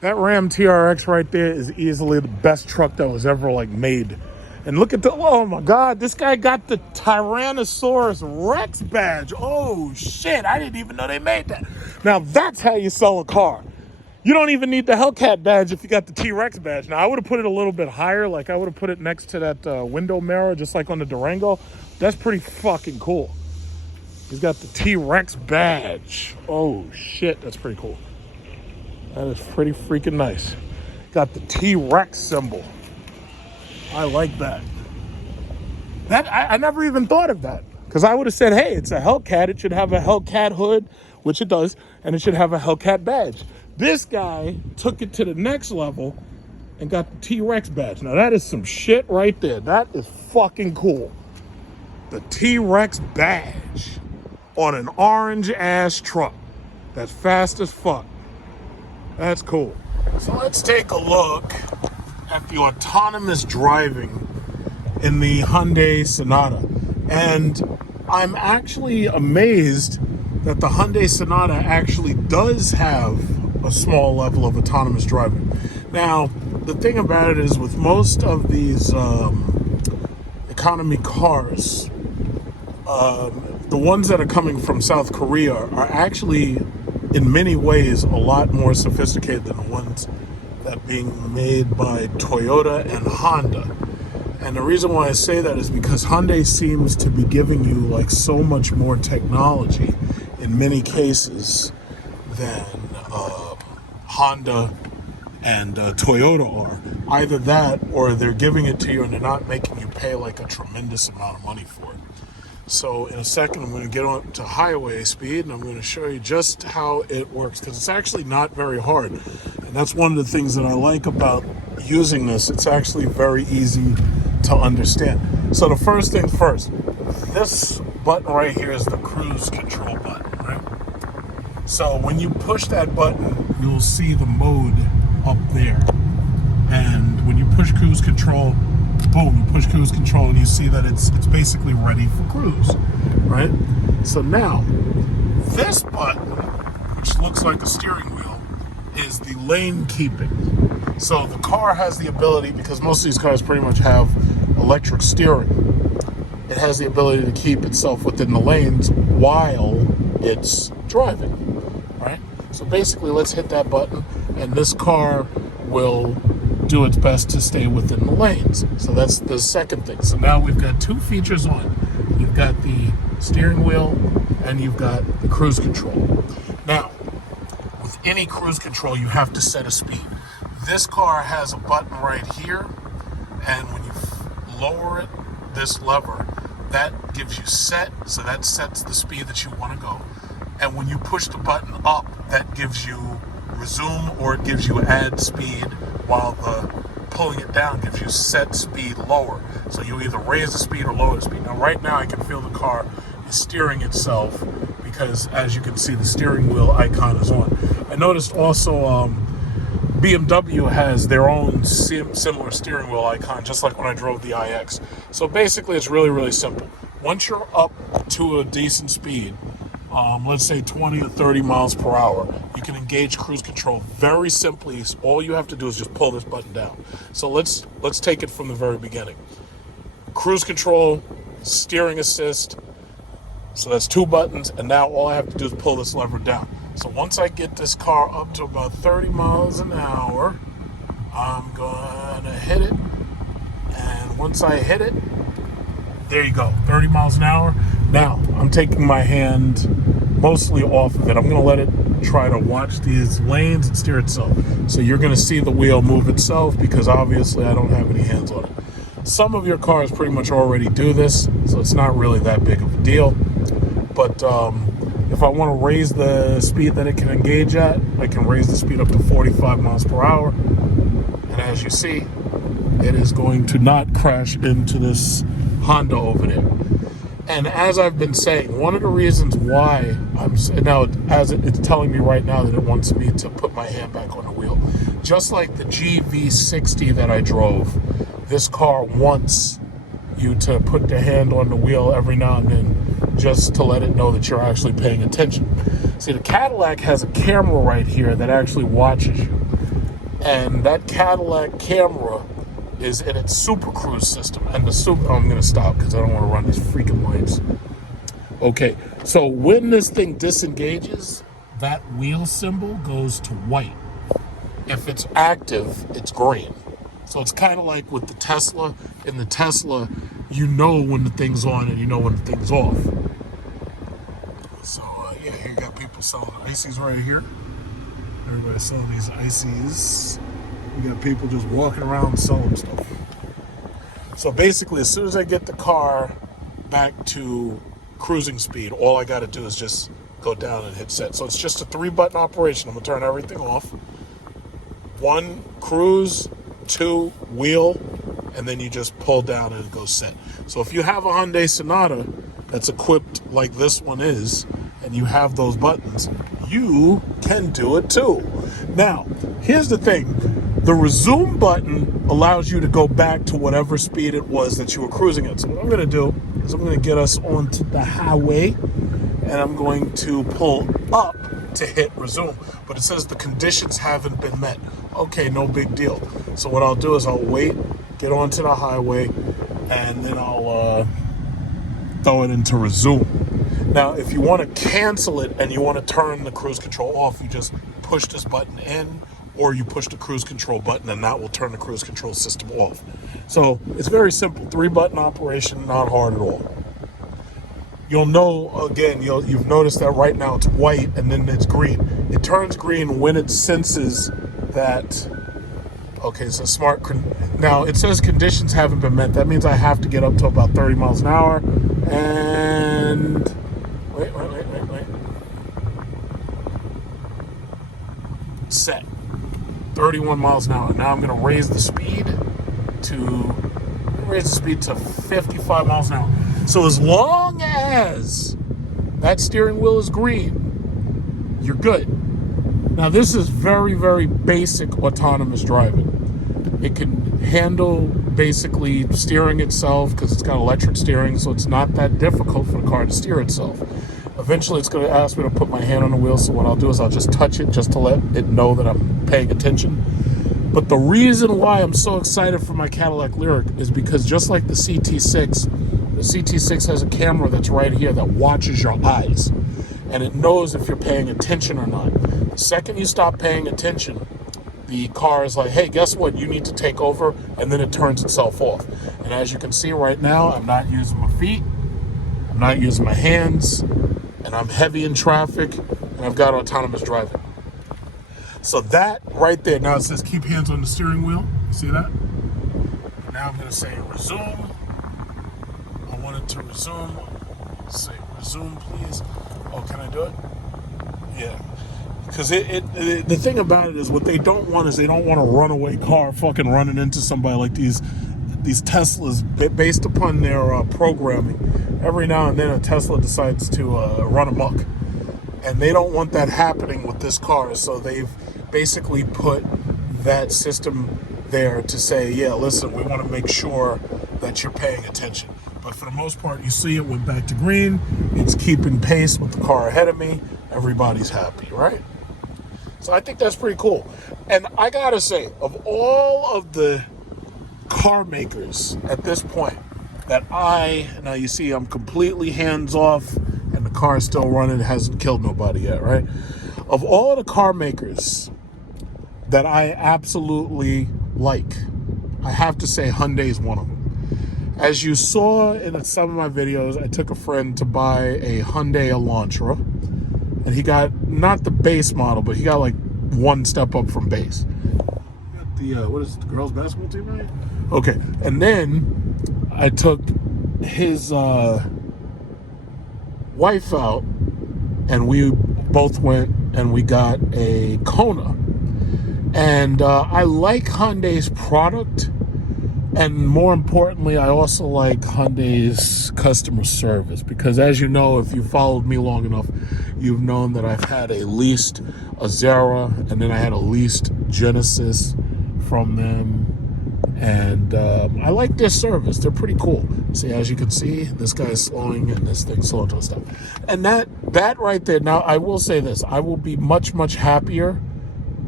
That Ram TRX right there is easily the best truck that was ever like made. And look at the, oh my God, this guy got the Tyrannosaurus Rex badge. Oh shit, I didn't even know they made that. Now that's how you sell a car. You don't even need the Hellcat badge if you got the T-Rex badge. Now I would have put it a little bit higher, like I would have put it next to that window mirror, just like on the Durango. That's pretty fucking cool. He's got the T-Rex badge. Oh shit, that's pretty cool. That is pretty freaking nice. Got the T-Rex symbol. I like that. I never even thought of that. Because I would have said, hey, it's a Hellcat. It should have a Hellcat hood, which it does, and it should have a Hellcat badge. This guy took it to the next level and got the T-Rex badge. Now that is some shit right there. That is fucking cool. The T-Rex badge on an orange ass truck that's fast as fuck. That's cool. So let's take a look at the autonomous driving in the Hyundai Sonata. And I'm actually amazed that the Hyundai Sonata actually does have a small level of autonomous driving. Now, the thing about it is with most of these economy cars, the ones that are coming from South Korea are actually in many ways a lot more sophisticated than the ones that are being made by Toyota and Honda. And the reason why I say that is because Hyundai seems to be giving you like so much more technology in many cases than Honda and Toyota are. Either that or they're giving it to you and they're not making you pay like a tremendous amount of money for it. So in a second, I'm going to get on to highway speed and I'm going to show you just how it works because it's actually not very hard. And that's one of the things that I like about using this. It's actually very easy to understand. So the first thing first, this button right here is the cruise control button, right? So when you push that button, you'll see the mode up there. And when you push cruise control, boom, you push cruise control and you see that it's basically ready for cruise, right? So now, this button, which looks like a steering wheel, is the lane keeping. So the car has the ability, because most of these cars pretty much have electric steering, it has the ability to keep itself within the lanes while it's driving, right? So basically, let's hit that button and this car will do its best to stay within the lanes. So that's the second thing. So now we've got two features on. You've got the steering wheel and you've got the cruise control. Now, with any cruise control, you have to set a speed. This car has a button right here, and when you lower it, this lever, that gives you set, so that sets the speed that you want to go. And when you push the button up, that gives you resume or it gives you add speed, while the pulling it down gives you set speed lower. So you either raise the speed or lower the speed. Now right now I can feel the car is steering itself because as you can see the steering wheel icon is on. I noticed also BMW has their own similar steering wheel icon, just like when I drove the iX. So basically it's really, really simple. Once you're up to a decent speed, let's say 20 or 30 miles per hour, you can engage cruise control very simply. All you have to do is just pull this button down. So let's take it from the very beginning. Cruise control, steering assist. So that's two buttons, and now all I have to do is pull this lever down. So once I get this car up to about 30 miles an hour, I'm gonna hit it. And once I hit it, there you go, 30 miles an hour. Now, I'm taking my hand mostly off of it. I'm gonna let it try to watch these lanes and steer itself. So you're gonna see the wheel move itself because obviously I don't have any hands on it. Some of your cars pretty much already do this, so it's not really that big of a deal. But if I wanna raise the speed that it can engage at, I can raise the speed up to 45 miles per hour. And as you see, it is going to not crash into this Honda over there. And as I've been saying, one of the reasons why now, as it's telling me right now that it wants me to put my hand back on the wheel, just like the GV60 that I drove, this car wants you to put the hand on the wheel every now and then just to let it know that you're actually paying attention. See, the Cadillac has a camera right here that actually watches you. And that Cadillac camera is in its Super Cruise system. And I'm going to stop because I don't want to run these freaking lights. Okay, so when this thing disengages, that wheel symbol goes to white. If it's active, it's green. So it's kind of like with the Tesla. In the Tesla, you know when the thing's on and you know when the thing's off. So, yeah, you got people selling ices right here. Everybody's selling these ices. You got people just walking around selling stuff. So basically, as soon as I get the car back to cruising speed, all I got to do is just go down and hit set. So it's just a 3-button operation. I'm going to turn everything off. 1, cruise. 2, wheel. And then you just pull down and it goes set. So if you have a Hyundai Sonata that's equipped like this one is, and you have those buttons, you can do it too. Now, here's the thing. The resume button allows you to go back to whatever speed it was that you were cruising at. So what I'm going to do is I'm going to get us onto the highway, and I'm going to pull up to hit resume. But it says the conditions haven't been met. Okay, no big deal. So what I'll do is I'll wait, get onto the highway, and then I'll throw it into resume. Now, if you want to cancel it and you want to turn the cruise control off, you just push this button in, or you push the cruise control button, and that will turn the cruise control system off. So it's very simple. 3-button operation, not hard at all. You'll know, again, you've noticed that right now it's white and then it's green. It turns green when it senses that, okay, so smart. Now, it says conditions haven't been met. That means I have to get up to about 30 miles an hour. And wait. Set. 31 miles an hour. Now I'm going to raise the speed to 55 miles an hour. So as long as that steering wheel is green, you're good. Now this is very, very basic autonomous driving. It can handle basically steering itself because it's got electric steering, so it's not that difficult for the car to steer itself. Eventually it's going to ask me to put my hand on the wheel, so what I'll do is I'll just touch it just to let it know that I'm paying attention. But the reason why I'm so excited for my Cadillac Lyriq is because just like the CT6 has a camera that's right here that watches your eyes, and it knows if you're paying attention or not. The second you stop paying attention, the car is like, hey, guess what? You need to take over, and then it turns itself off. And as you can see right now, I'm not using my feet, I'm not using my hands, and I'm heavy in traffic, and I've got autonomous driving. So that right there, now it says keep hands on the steering wheel. You see that? Now I'm going to say resume. I want it to resume. Say resume, please. Oh, can I do it? Yeah. Because the thing about it is what they don't want is they don't want a runaway car fucking running into somebody like these Teslas based upon their programming. Every now and then a Tesla decides to run amok. And they don't want that happening with this car, so they've basically put that system there to say, yeah, listen, we want to make sure that you're paying attention. But for the most part, you see it went back to green. It's keeping pace with the car ahead of me. Everybody's happy, right? So I think that's pretty cool. And I gotta say, of all of the car makers at this point that now you see I'm completely hands off, and the car is still running, hasn't killed nobody yet, right? Of all the car makers that I absolutely like, I have to say Hyundai is one of them. As you saw in some of my videos, I took a friend to buy a Hyundai Elantra, and he got not the base model, but he got like one step up from base. The what is it, the girls basketball team, right? Okay, and then I took his wife out, and we both went and we got a Kona. And I like Hyundai's product, and more importantly, I also like Hyundai's customer service, because as you know, if you followed me long enough, you've known that I've had a leased Azera, and then I had a leased Genesis from them. And I like their service. They're pretty cool. See, as you can see, this guy is slowing and this thing's slowing to stuff. And that right there, now I will say this, I will be much, much happier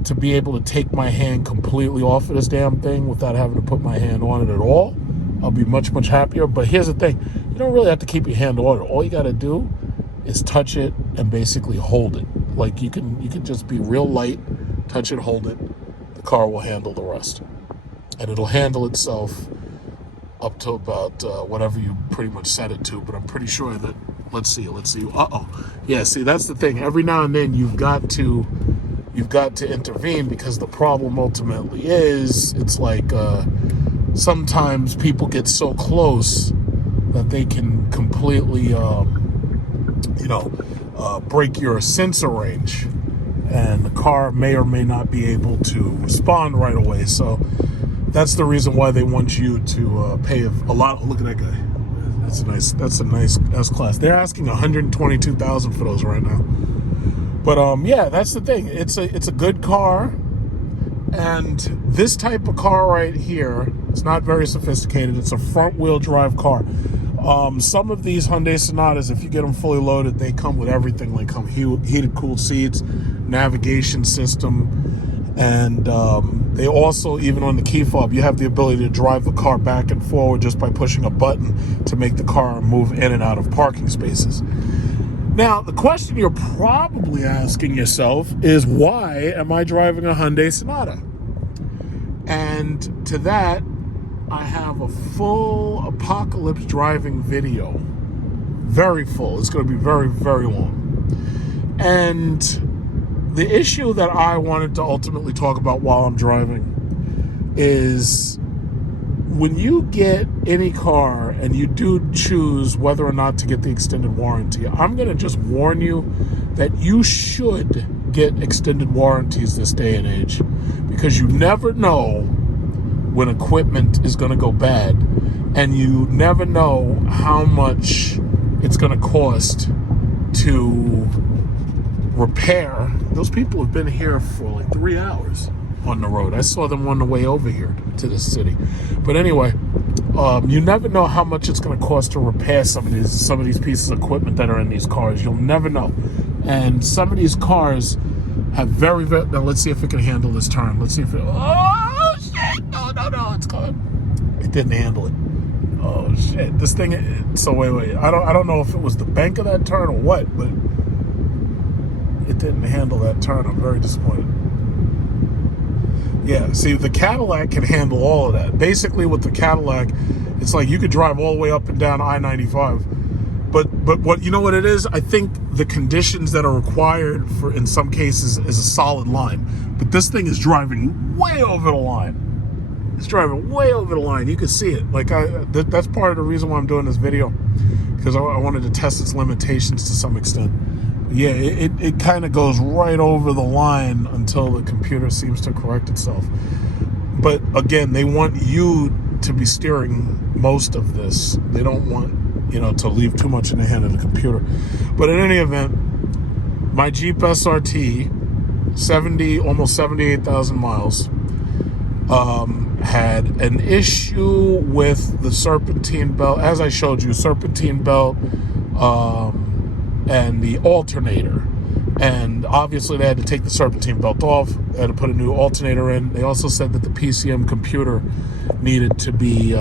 to be able to take my hand completely off of this damn thing without having to put my hand on it at all, I'll be much, much happier. But here's the thing. You don't really have to keep your hand on it. All you got to do is touch it and basically hold it. Like you can just be real light, touch it, hold it. The car will handle the rest. And it'll handle itself up to about whatever you pretty much set it to. But I'm pretty sure that, let's see. Yeah, see, that's the thing. Every now and then you've got to intervene, because the problem ultimately is, it's like sometimes people get so close that they can completely break your sensor range, and the car may or may not be able to respond right away. So that's the reason why they want you to pay a lot. Look at that guy. That's a nice S-Class. They're asking $122,000 for those right now. But yeah, that's the thing. It's a good car, and this type of car right here, it's not very sophisticated. It's a front-wheel drive car. Some of these Hyundai Sonatas, if you get them fully loaded, they come with everything. Like come heated, cooled seats, navigation system, and they also, even on the key fob, you have the ability to drive the car back and forward just by pushing a button to make the car move in and out of parking spaces. Now, the question you're probably asking yourself is, why am I driving a Hyundai Sonata? And to that, I have a full apocalypse driving video. Very full. It's going to be very, very long. And the issue that I wanted to ultimately talk about while I'm driving is, when you get any car and you do choose whether or not to get the extended warranty, I'm going to just warn you that you should get extended warranties this day and age, because you never know when equipment is going to go bad, and you never know how much it's going to cost to repair. Those people have been here for like 3 hours on the road. I saw them on the way over here to the city. But anyway, you never know how much it's going to cost to repair some of these pieces of equipment that are in these cars. You'll never know. And some of these cars have very, very... Now, let's see if it can handle this turn. Let's see if it... Oh, shit! No, it's gone. It didn't handle it. Oh, shit. This thing... So, wait. I don't know if it was the bank of that turn or what, but it didn't handle that turn. I'm very disappointed. Yeah, see, the Cadillac can handle all of that. Basically, with the Cadillac, it's like you could drive all the way up and down I-95. But what, you know what it is? I think the conditions that are required for, in some cases, is a solid line. But this thing is driving way over the line. It's driving way over the line. You can see it. Like, that's part of the reason why I'm doing this video, because I wanted to test its limitations to some extent. Yeah, it kind of goes right over the line until the computer seems to correct itself. But again, they want you to be steering most of this. They don't want, to leave too much in the hand of the computer. But in any event, my Jeep SRT, almost 78,000 miles, had an issue with the serpentine belt. As I showed you, serpentine belt, and the alternator, and obviously they had to take the serpentine belt off. They had to put a new alternator in. They also said that the PCM computer needed to be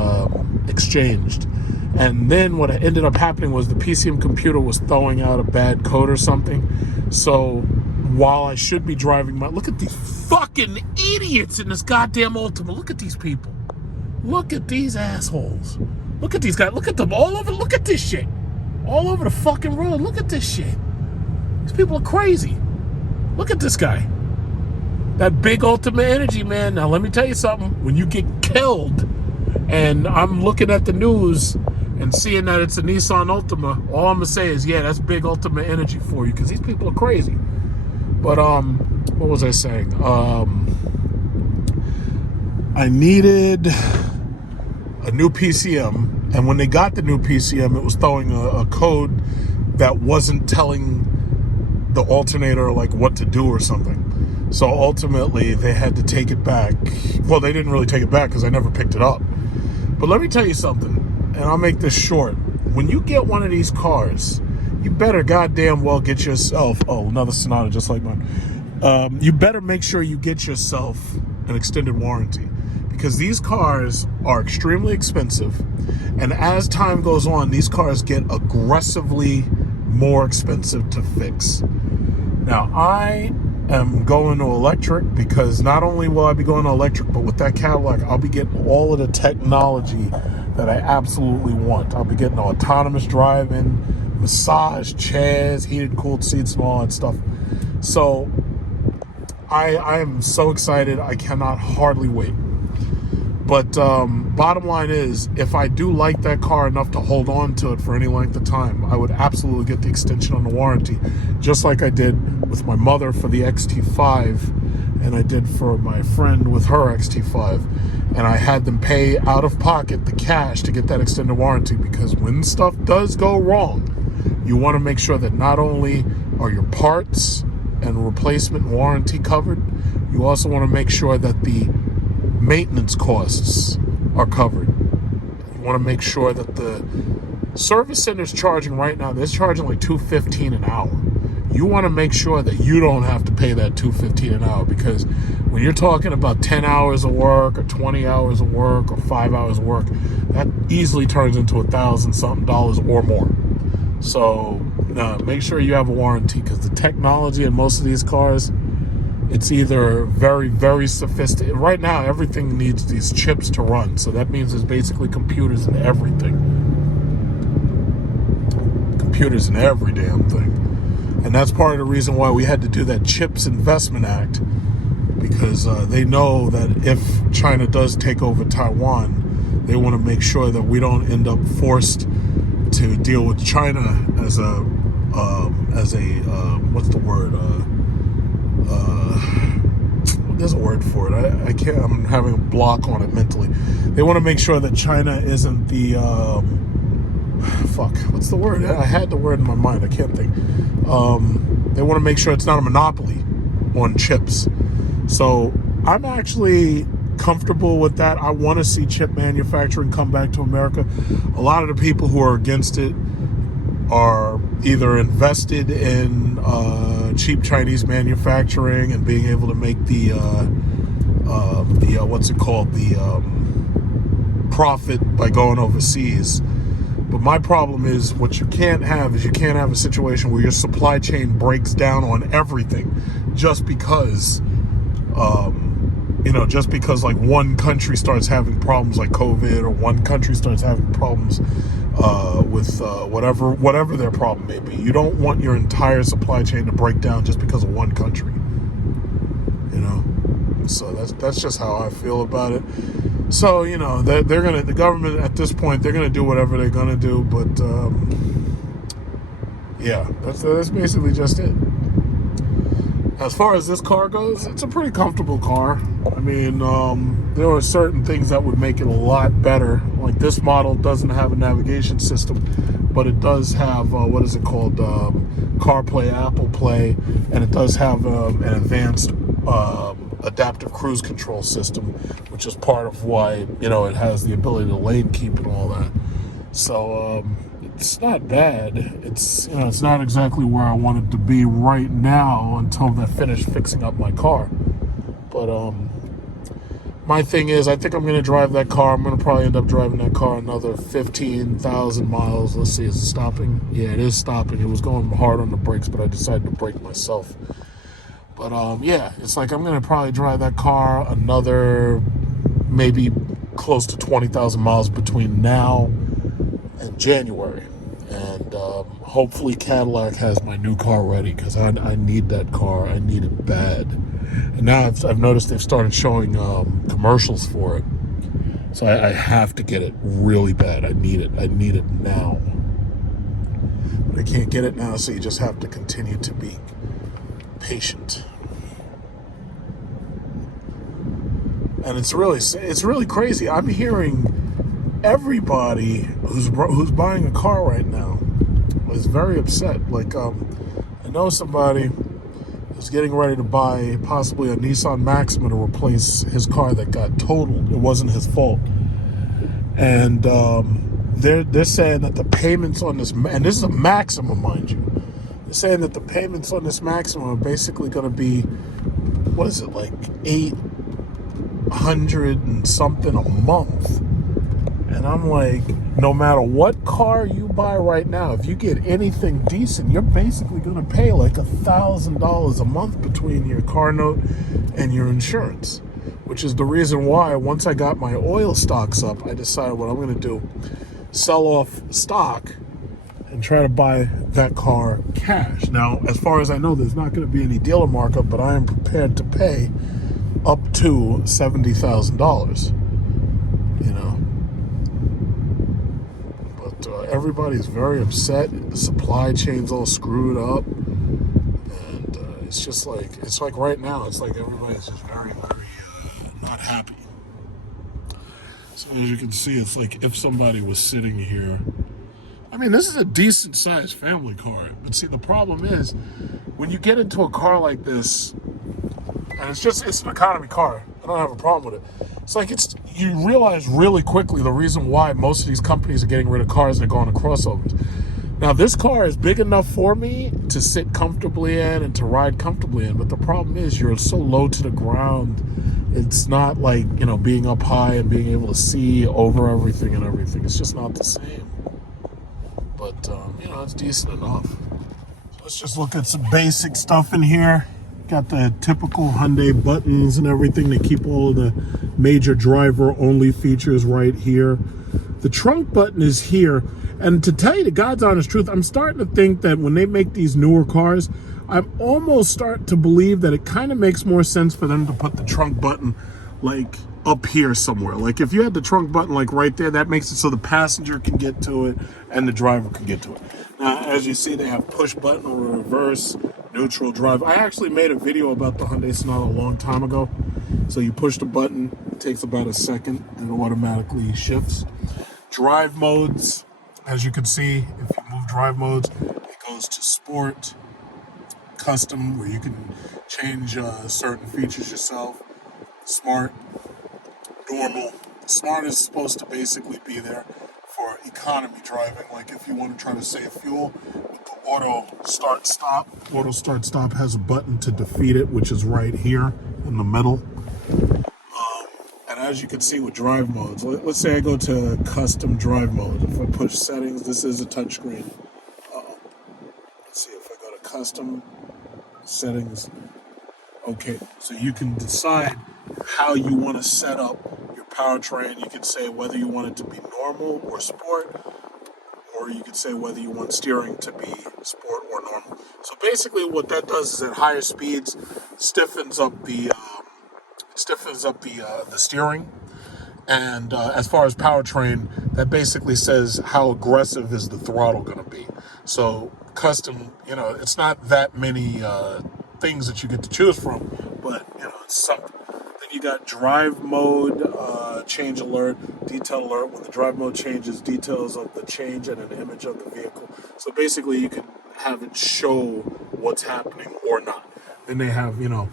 exchanged, and then what ended up happening was the PCM computer was throwing out a bad code or something. So while I should be driving look at these fucking idiots in this goddamn Ultima. Look at these people. Look at these assholes. Look at these guys. Look at them all over. Look at this shit. All over the fucking road. Look at this shit. These people are crazy. Look at this guy. That big Ultima Energy, man. Now, let me tell you something. When you get killed, and I'm looking at the news and seeing that it's a Nissan Ultima, all I'm going to say is, yeah, that's big Ultima Energy for you, because these people are crazy. But, what was I saying? I needed a new PCM. And when they got the new PCM, it was throwing a code that wasn't telling the alternator like what to do or something. So ultimately, they had to take it back. Well, they didn't really take it back because I never picked it up. But let me tell you something, and I'll make this short. When you get one of these cars, you better goddamn well get yourself... Oh, another Sonata just like mine. you better make sure you get yourself an extended warranty, because these cars are extremely expensive, and as time goes on, these cars get aggressively more expensive to fix. Now, I am going to electric because not only will I be going to electric, but with that Cadillac, I'll be getting all of the technology that I absolutely want. I'll be getting autonomous driving, massage chairs, heated and cooled seats, and all that stuff. So I am so excited. I cannot hardly wait. But bottom line is, if I do like that car enough to hold on to it for any length of time, I would absolutely get the extension on the warranty, just like I did with my mother for the XT5, and I did for my friend with her XT5. And I had them pay out of pocket the cash to get that extended warranty, because when stuff does go wrong, you want to make sure that not only are your parts and replacement warranty covered, you also want to make sure that the maintenance costs are covered. You want to make sure that the service center's charging right now, they're charging like $2.15 an hour. You want to make sure that you don't have to pay that $2.15 an hour, because when you're talking about 10 hours of work or 20 hours of work or 5 hours of work, that easily turns into $1,000-something or more. So make sure you have a warranty, because the technology in most of these cars, it's either very, very sophisticated. Right now, everything needs these chips to run. So that means there's basically computers in everything. Computers in every damn thing. And that's part of the reason why we had to do that CHIPS Investment Act, because they know that if China does take over Taiwan, they want to make sure that we don't end up forced to deal with China as a what's the word? There's a word for it. I can't. I'm having a block on it mentally. They want to make sure that China isn't the what's the word? I had the word in my mind. I can't think. They want to make sure it's not a monopoly on chips. So I'm actually comfortable with that. I want to see chip manufacturing come back to America. A lot of the people who are against it are either invested in cheap Chinese manufacturing and being able to make the profit by going overseas. But my problem is, what you can't have is, you can't have a situation where your supply chain breaks down on everything just because like one country starts having problems like COVID, or one country starts having problems with whatever their problem may be. You don't want your entire supply chain to break down just because of one country. So that's just how I feel about it. So the government at this point, they're gonna do whatever they're gonna do. But that's basically just it. As far as this car goes, it's a pretty comfortable car. I mean, there are certain things that would make it a lot better. Like, this model doesn't have a navigation system, but it does have, CarPlay, Apple Play, and it does have an advanced adaptive cruise control system, which is part of why, it has the ability to lane keep and all that. So, it's not bad. It's it's not exactly where I want it to be right now until they finish fixing up my car. But my thing is, I think I'm going to drive that car. I'm going to probably end up driving that car another 15,000 miles. Let's see, is it stopping? Yeah, it is stopping. It was going hard on the brakes, but I decided to brake myself. But it's like I'm going to probably drive that car another maybe close to 20,000 miles between now and January. And hopefully Cadillac has my new car ready, because I need that car. I need it bad. And now I've noticed they've started showing commercials for it. So I have to get it really bad. I need it. I need it now. But I can't get it now, so you just have to continue to be patient. And it's really crazy. I'm hearing everybody who's buying a car right now is very upset. Like, I know somebody who's getting ready to buy possibly a Nissan Maxima to replace his car that got totaled. It wasn't his fault. And they're saying that the payments on this, and this is a Maxima, mind you, They're saying that the payments on this Maxima are basically going to be, what is it, like 800 and something a month. And I'm like, no matter what car you buy right now, if you get anything decent, you're basically going to pay like $1,000 a month between your car note and your insurance, which is the reason why once I got my oil stocks up, I decided what I'm going to do, sell off stock and try to buy that car cash. Now, as far as I know, there's not going to be any dealer markup, but I am prepared to pay up to $70,000, you know. Everybody's very upset. The supply chain's all screwed up, and it's just like, it's like right now, it's like everybody's just very, very not happy. So as you can see, it's like if somebody was sitting here. I mean, this is a decent sized family car, but see, the problem is when you get into a car like this, and it's an economy car. I don't have a problem with it. It's like you realize really quickly the reason why most of these companies are getting rid of cars and they're going to crossovers. Now, this car is big enough for me to sit comfortably in and to ride comfortably in, but the problem is you're so low to the ground. It's not like, you know, being up high and being able to see over everything and everything. It's just not the same. But, you know, it's decent enough. So let's just look at some basic stuff in here. Got the typical Hyundai buttons and everything to keep all of the major driver-only features right here. The trunk button is here. And to tell you the God's honest truth, I'm starting to think that when they make these newer cars, I'm almost starting to believe that it kind of makes more sense for them to put the trunk button like up here somewhere. Like if you had the trunk button like right there, that makes it so the passenger can get to it and the driver can get to it. Now, as you see, they have push button or reverse, neutral drive. I actually made a video about the Hyundai Sonata a long time ago. So you push the button, it takes about a second, and it automatically shifts. Drive modes, as you can see, if you move drive modes, it goes to sport, custom, where you can change certain features yourself, smart, normal. Smart is supposed to basically be there for economy driving, like if you want to try to save fuel. With the auto start stop has a button to defeat it, which is right here in the middle. And as you can see with drive modes, let's say I go to custom drive mode. If I push settings, this is a touchscreen. Let's see if I go to custom settings. Okay, so you can decide how you want to set up your powertrain. You can say whether you want it to be normal or sport, or you can say whether you want steering to be sport or normal. So basically what that does is at higher speeds, stiffens up the steering. And as far as powertrain, that basically says how aggressive is the throttle going to be. So custom, you know, it's not that many things that you get to choose from, but, you know, it's something. Then you got drive mode, change alert, detail alert. When the drive mode changes, details of the change and an image of the vehicle. So basically you can have it show what's happening or not. Then they have, you know,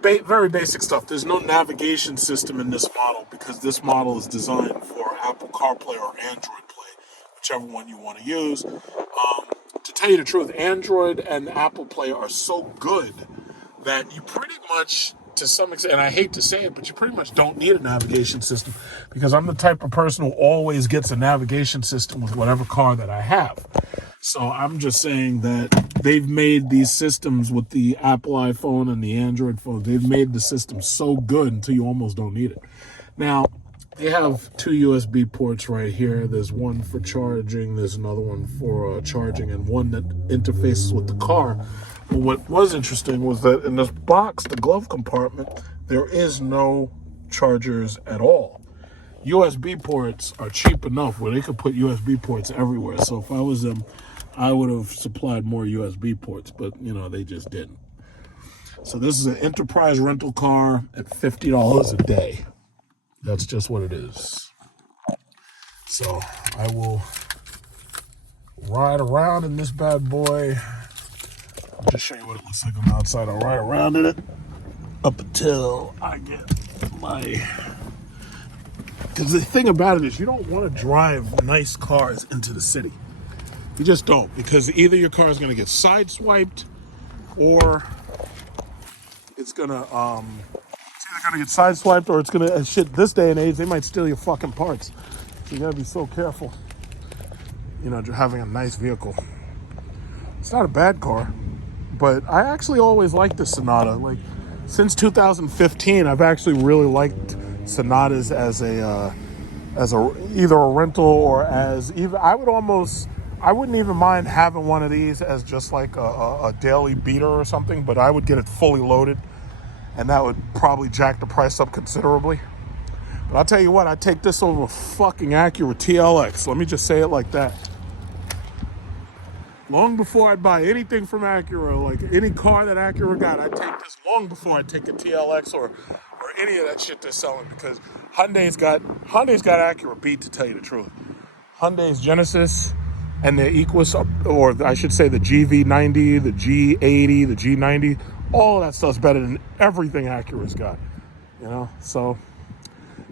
very basic stuff. There's no navigation system in this model because this model is designed for Apple CarPlay or Android Play, whichever one you want to use. To tell you the truth, Android and Apple Play are so good that you pretty much, to some extent, and I hate to say it, but you pretty much don't need a navigation system, because I'm the type of person who always gets a navigation system with whatever car that I have. So I'm just saying that they've made these systems with the Apple iPhone and the Android phone, they've made the system so good until you almost don't need it. Now, they have two USB ports right here. There's one for charging, there's another one for charging, and one that interfaces with the car. But what was interesting was that in this box, the glove compartment, there is no chargers at all. USB ports are cheap enough where they could put USB ports everywhere. So if I was them, I would have supplied more USB ports, but, you know, they just didn't. So this is an enterprise rental car at $50 a day. That's just what it is. So I will ride around in this bad boy. I'll just show you what it looks like on the outside. I'll ride around in it up until I get my... Because the thing about it is you don't want to drive nice cars into the city. You just don't, because either your car is going to get sideswiped, or it's gonna it's either gonna get sideswiped, or it's gonna shit. This day and age, they might steal your fucking parts. So you gotta be so careful. You know, having a nice vehicle. It's not a bad car, but I actually always liked the Sonata. Like since 2015, I've actually really liked Sonatas as a either a rental or as even. I wouldn't even mind having one of these as just like a daily beater or something, but I would get it fully loaded, and that would probably jack the price up considerably. But I'll tell you what, I'd take this over fucking Acura TLX. Let me just say it like that. Long before I'd buy anything from Acura, like any car that Acura got, I'd take this long before I'd take a TLX or any of that shit they're selling, because Hyundai's got Acura beat, to tell you the truth. Hyundai's Genesis and the Equus, or I should say the GV90, the G80, the G90, all of that stuff's better than everything Acura's got, you know? So,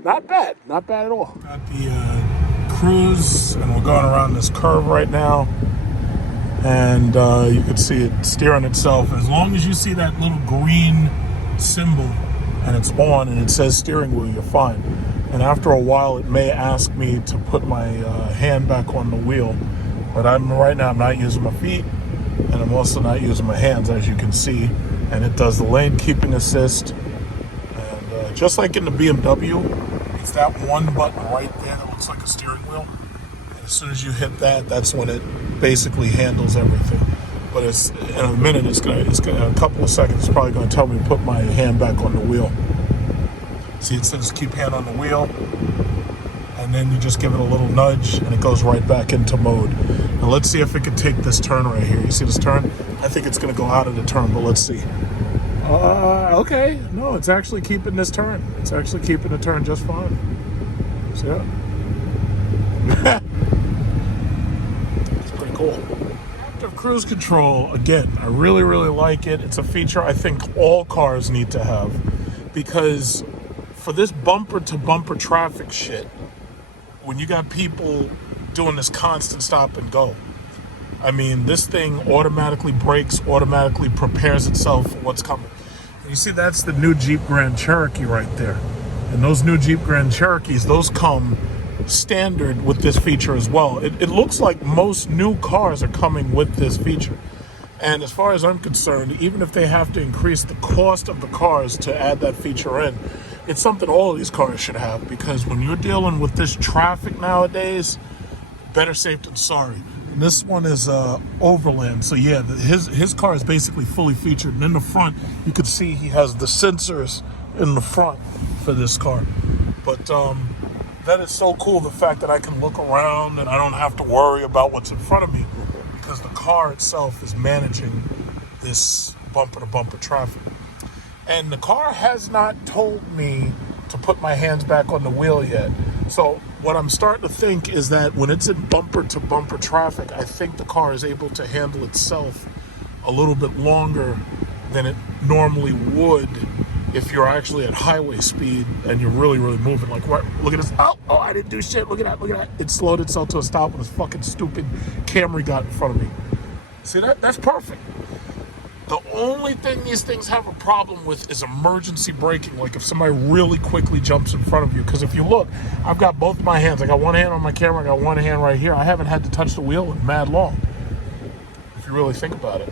not bad at all. Got the Cruise, and we're going around this curve right now, and you can see it steering itself. As long as you see that little green symbol and it's on and it says steering wheel, you're fine. And after a while, it may ask me to put my hand back on the wheel. But right now I'm not using my feet, and I'm also not using my hands, as you can see. And it does the lane keeping assist. And just like in the BMW, it's that one button right there that looks like a steering wheel. And as soon as you hit that, that's when it basically handles everything. But it's in a minute, it's gonna a couple of seconds, it's probably gonna tell me to put my hand back on the wheel. See, it says keep hand on the wheel, and then you just give it a little nudge and it goes right back into mode. Now let's see if it can take this turn right here. You see this turn? I think it's gonna go out of the turn, but let's see. Okay, no, it's actually keeping this turn. It's actually keeping the turn just fine. So yeah. It's pretty cool. Active cruise control, again, I really, really like it. It's a feature I think all cars need to have, because for this bumper-to-bumper traffic shit, when you got people doing this constant stop and go, I mean, this thing automatically brakes, automatically prepares itself for what's coming. And you see, that's the new Jeep Grand Cherokee right there. And those new Jeep Grand Cherokees, those come standard with this feature as well. It looks like most new cars are coming with this feature. And as far as I'm concerned, even if they have to increase the cost of the cars to add that feature in, it's something all of these cars should have, because when you're dealing with this traffic nowadays, better safe than sorry. And this one is Overland, so yeah, his car is basically fully featured. And in the front, you can see he has the sensors in the front for this car. But that is so cool, the fact that I can look around and I don't have to worry about what's in front of me, because the car itself is managing this bumper-to-bumper traffic. And the car has not told me to put my hands back on the wheel yet. So what I'm starting to think is that when it's in bumper-to-bumper traffic, I think the car is able to handle itself a little bit longer than it normally would if you're actually at highway speed and you're really, really moving. Like, right, look at this. Oh, I didn't do shit. Look at that. It slowed itself to a stop when this fucking stupid Camry got in front of me. See that? That's perfect. The only thing these things have a problem with is emergency braking. Like if somebody really quickly jumps in front of you. Because if you look, I've got both my hands. I got one hand on my camera. I got one hand right here. I haven't had to touch the wheel in mad long, if you really think about it.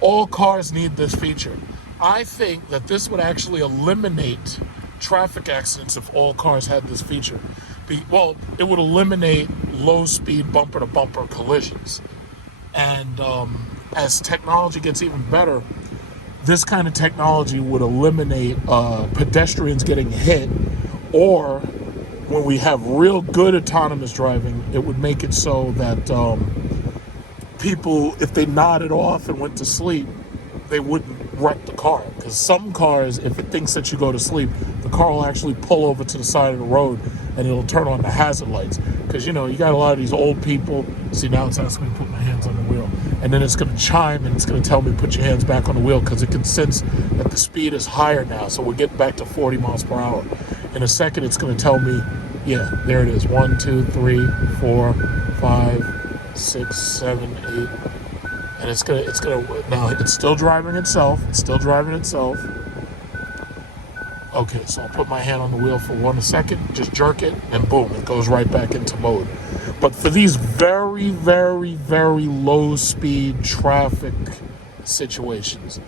All cars need this feature. I think that this would actually eliminate traffic accidents if all cars had this feature. Well, it would eliminate low-speed bumper-to-bumper collisions. And as technology gets even better, this kind of technology would eliminate pedestrians getting hit, or when we have real good autonomous driving, it would make it so that people, if they nodded off and went to sleep, they wouldn't wreck the car. Because some cars, if it thinks that you go to sleep, the car will actually pull over to the side of the road and it'll turn on the hazard lights. Because, you know, you got a lot of these old people. See, now it's asking me to put my hands on the wheel. And then it's going to chime and it's going to tell me to put your hands back on the wheel, because it can sense that the speed is higher now. So we're getting back to 40 miles per hour. In a second, it's going to tell me, yeah, there it is. 1, 2, 3, 4, 5, 6, 7, 8, and it's gonna now it's still driving itself. It's still driving itself. Okay, so I'll put my hand on the wheel for 1 second, just jerk it, and boom, it goes right back into mode. But for these very, very, very low speed traffic situations,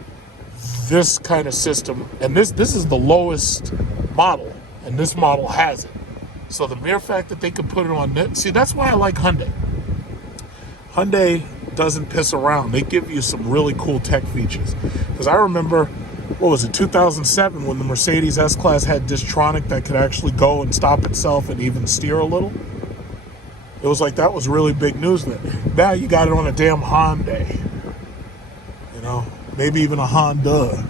this kind of system, and this is the lowest model, and this model has it. So the mere fact that they could put it on, see, that's why I like Hyundai. Hyundai doesn't piss around. They give you some really cool tech features. Because I remember, what was it, 2007, when the Mercedes S-Class had Distronic that could actually go and stop itself and even steer a little. It was like, that was really big news then. Now you got it on a damn Hyundai. You know, maybe even a Honda.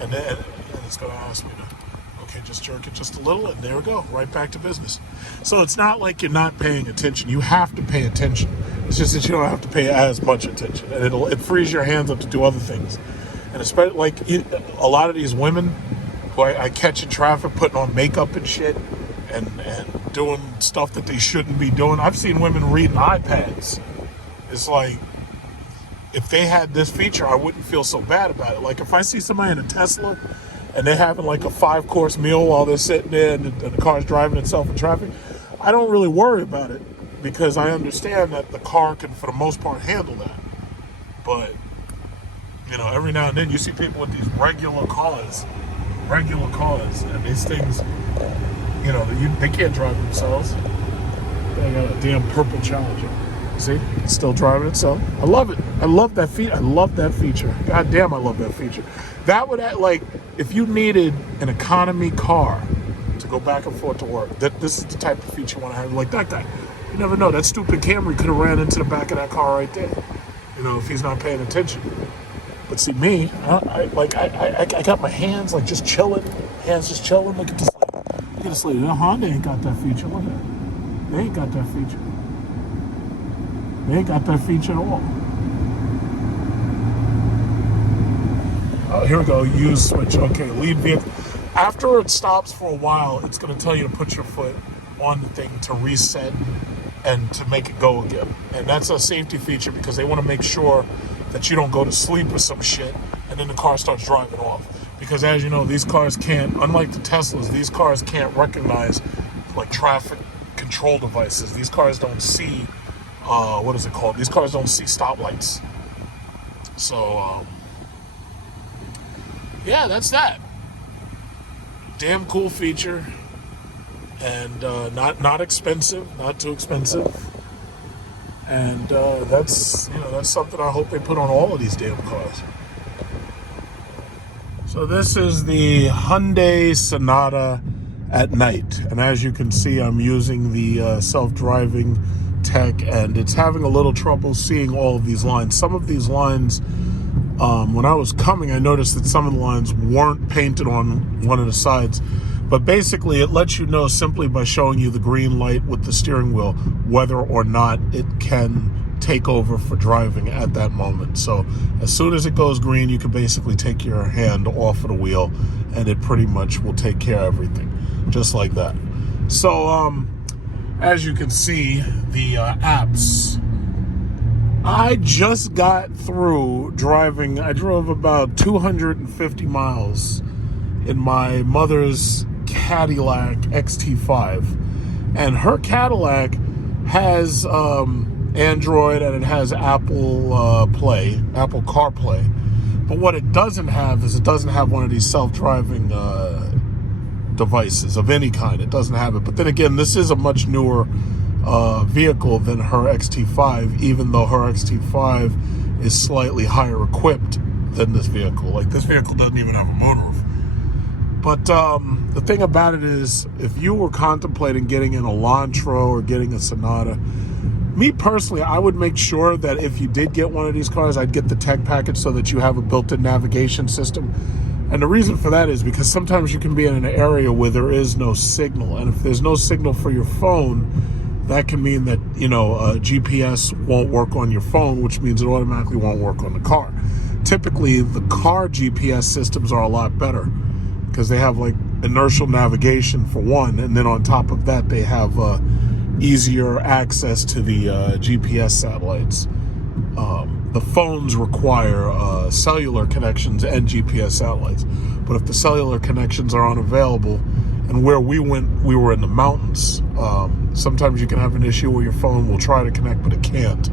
And then it's going to ask me to, okay, just jerk it just a little, and there we go, right back to business. So it's not like you're not paying attention. You have to pay attention. It's just that you don't have to pay as much attention. And it frees your hands up to do other things. And especially, like, a lot of these women who I catch in traffic putting on makeup and shit and doing stuff that they shouldn't be doing. I've seen women reading iPads. It's like, if they had this feature, I wouldn't feel so bad about it. Like, if I see somebody in a Tesla and they're having like a 5-course meal while they're sitting there and the car's driving itself in traffic, I don't really worry about it because I understand that the car can, for the most part, handle that. But, you know, every now and then you see people with these regular cars, and these things, you know, they can't drive themselves. They got a damn purple Challenger. See, it's still driving itself. I love it. I love that feature. God damn, I love that feature. That would, like, if you needed an economy car to go back and forth to work, this is the type of feature you want to have. Like that guy, you never know. That stupid Camry could have ran into the back of that car right there. You know, if he's not paying attention. But see me, I got my hands like just chilling. Hands just chilling. Look at this lady. Look at this lady. That Honda ain't got that feature. Look at it. They ain't got that feature. They ain't got that feature at all. Oh, here we go. Use switch. Okay, lead vehicle. After it stops for a while, it's going to tell you to put your foot on the thing to reset and to make it go again. And that's a safety feature because they want to make sure that you don't go to sleep or some shit and then the car starts driving off. Because as you know, these cars can't, unlike the Teslas, these cars can't recognize like traffic control devices. These cars don't see, what is it called? These cars don't see stoplights. So, yeah, that's that. Damn cool feature. And not expensive, not too expensive. And that's something I hope they put on all of these damn cars. So this is the Hyundai Sonata at night, and as you can see, I'm using the self-driving tech, and it's having a little trouble seeing all of these lines. Some of these lines, when I was coming, I noticed that some of the lines weren't painted on one of the sides. But basically, it lets you know simply by showing you the green light with the steering wheel whether or not it can take over for driving at that moment. So as soon as it goes green, you can basically take your hand off of the wheel and it pretty much will take care of everything, just like that. So as you can see, the apps, I just got through driving. I drove about 250 miles in my mother's Cadillac XT5, and her Cadillac has Android and it has Apple CarPlay, but what it doesn't have is it doesn't have one of these self-driving devices of any kind. It doesn't have it. But then again, this is a much newer vehicle than her XT5, even though her XT5 is slightly higher equipped than this vehicle. Like, this vehicle doesn't even have a moonroof. But the thing about it is, if you were contemplating getting an Elantra or getting a Sonata, me personally, I would make sure that if you did get one of these cars, I'd get the tech package so that you have a built-in navigation system. And the reason for that is because sometimes you can be in an area where there is no signal. And if there's no signal for your phone, that can mean that, GPS won't work on your phone, which means it automatically won't work on the car. Typically, the car GPS systems are a lot better because they have like inertial navigation for one, and then on top of that they have easier access to the GPS satellites. The phones require cellular connections and GPS satellites. But if the cellular connections are unavailable, and where we went, we were in the mountains, sometimes you can have an issue where your phone will try to connect, but it can't.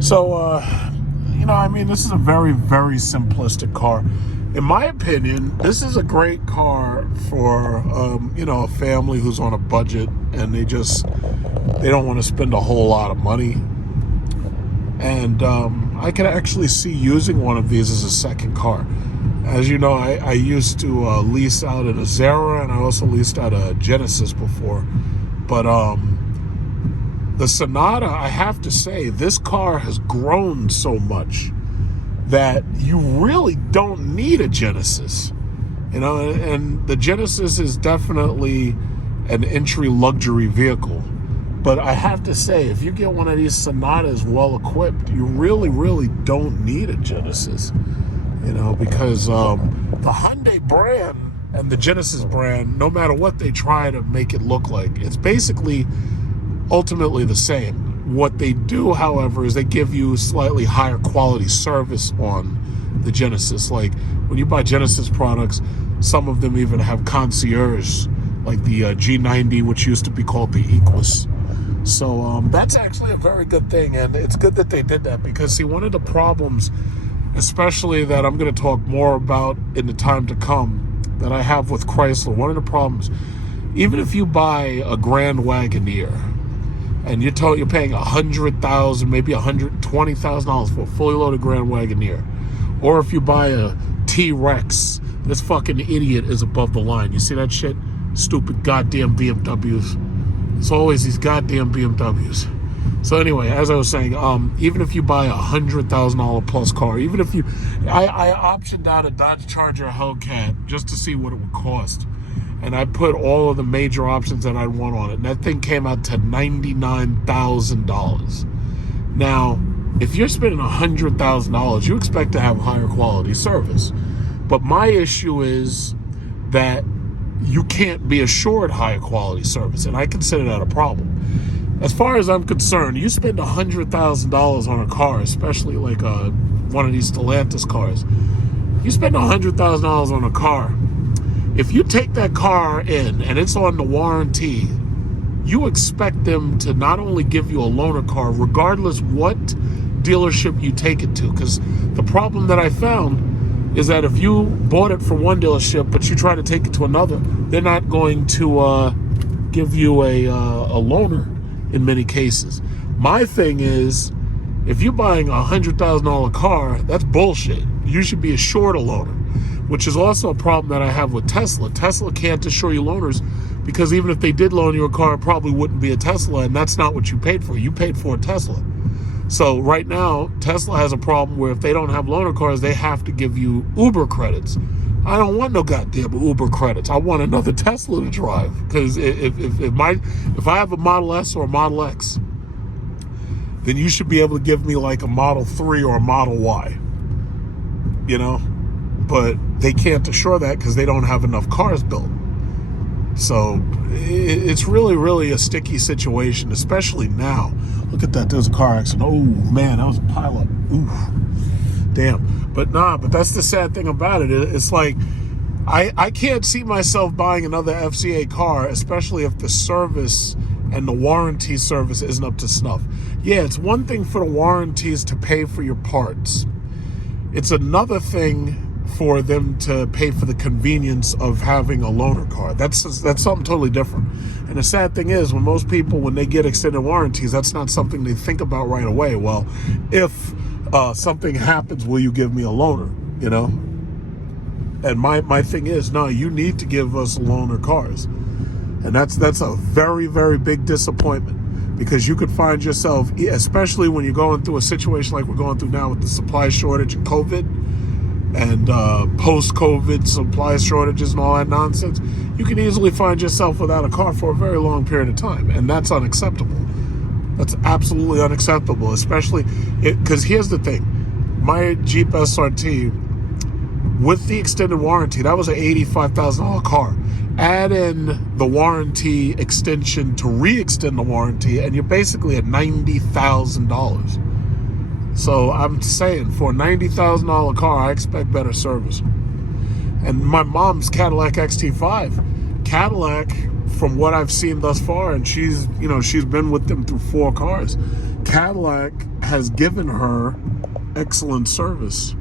So, this is a very, very simplistic car. In my opinion, this is a great car for, a family who's on a budget and they don't want to spend a whole lot of money. And I can actually see using one of these as a second car. As you know, I used to lease out an Azera, and I also leased out a Genesis before. But the Sonata, I have to say, this car has grown so much that you really don't need a Genesis. And the Genesis is definitely an entry luxury vehicle. But I have to say, if you get one of these Sonatas well equipped, you really, really don't need a Genesis. Because the Hyundai brand and the Genesis brand, no matter what they try to make it look like, it's basically ultimately the same. What they do, however, is they give you slightly higher quality service on the Genesis. Like when you buy Genesis products, some of them even have concierge, like the G90, which used to be called the Equus. So that's actually a very good thing, and it's good that they did that, because see, one of the problems, especially that I'm going to talk more about in the time to come, that I have with Chrysler, one of the problems, even if you buy a Grand Wagoneer and you're paying $100,000, maybe $120,000 for a fully loaded Grand Wagoneer, or if you buy a T-Rex, this fucking idiot is above the line. You see that shit? Stupid goddamn BMWs. It's always these goddamn BMWs. So anyway, as I was saying, even if you buy a $100,000 plus car, even if I optioned out a Dodge Charger Hellcat just to see what it would cost. And I put all of the major options that I'd want on it. And that thing came out to $99,000. Now, if you're spending $100,000, you expect to have higher quality service. But my issue is that you can't be assured higher quality service, and I consider that a problem. As far as I'm concerned, you spend $100,000 on a car, especially like one of these Stellantis cars. You spend $100,000 on a car. If you take that car in and it's on the warranty, you expect them to not only give you a loaner car, regardless what dealership you take it to. Because the problem that I found is that if you bought it from one dealership but you try to take it to another, they're not going to give you a loaner in many cases. My thing is, if you're buying a $100,000 car, that's bullshit. You should be assured a loaner, which is also a problem that I have with Tesla. Tesla can't assure you loaners because even if they did loan you a car, it probably wouldn't be a Tesla, and that's not what you paid for. You paid for a Tesla. So right now, Tesla has a problem where if they don't have loaner cars, they have to give you Uber credits. I don't want no goddamn Uber credits. I want another Tesla to drive. Because if I have a Model S or a Model X, then you should be able to give me like a Model 3 or a Model Y. But they can't assure that because they don't have enough cars built. So it's really, really a sticky situation, especially now. Look at that. There's a car accident. Oh, man, that was a pileup. Ooh, damn. But that's the sad thing about it. It's like I can't see myself buying another FCA car, especially if the service and the warranty service isn't up to snuff. Yeah, it's one thing for the warranties to pay for your parts. It's another thing for them to pay for the convenience of having a loaner car. That's something totally different. And the sad thing is, when they get extended warranties, that's not something they think about right away. Well, if something happens, will you give me a loaner? And my thing is, no, you need to give us loaner cars. And that's a very, very big disappointment, because you could find yourself, especially when you're going through a situation like we're going through now with the supply shortage and COVID, and post-COVID supply shortages and all that nonsense, you can easily find yourself without a car for a very long period of time, and that's unacceptable. That's absolutely unacceptable, especially because here's the thing. My Jeep SRT, with the extended warranty, that was an $85,000 car. Add in the warranty extension to re-extend the warranty, and you're basically at $90,000. So I'm saying for a $90,000 car, I expect better service. And my mom's Cadillac XT5. Cadillac, from what I've seen thus far, and she's been with them through 4 cars, Cadillac has given her excellent service.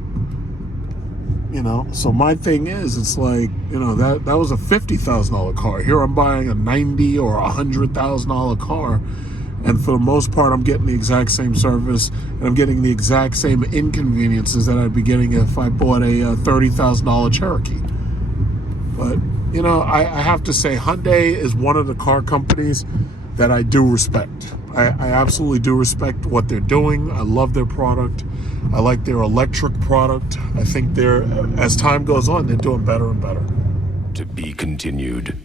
So my thing is, it's like, that was a $50,000 car. Here I'm buying a $90,000 or $100,000 car, and for the most part, I'm getting the exact same service, and I'm getting the exact same inconveniences that I'd be getting if I bought a $30,000 Cherokee. But I have to say, Hyundai is one of the car companies that I do respect. I absolutely do respect what they're doing. I love their product. I like their electric product. I think as time goes on, they're doing better and better. To be continued.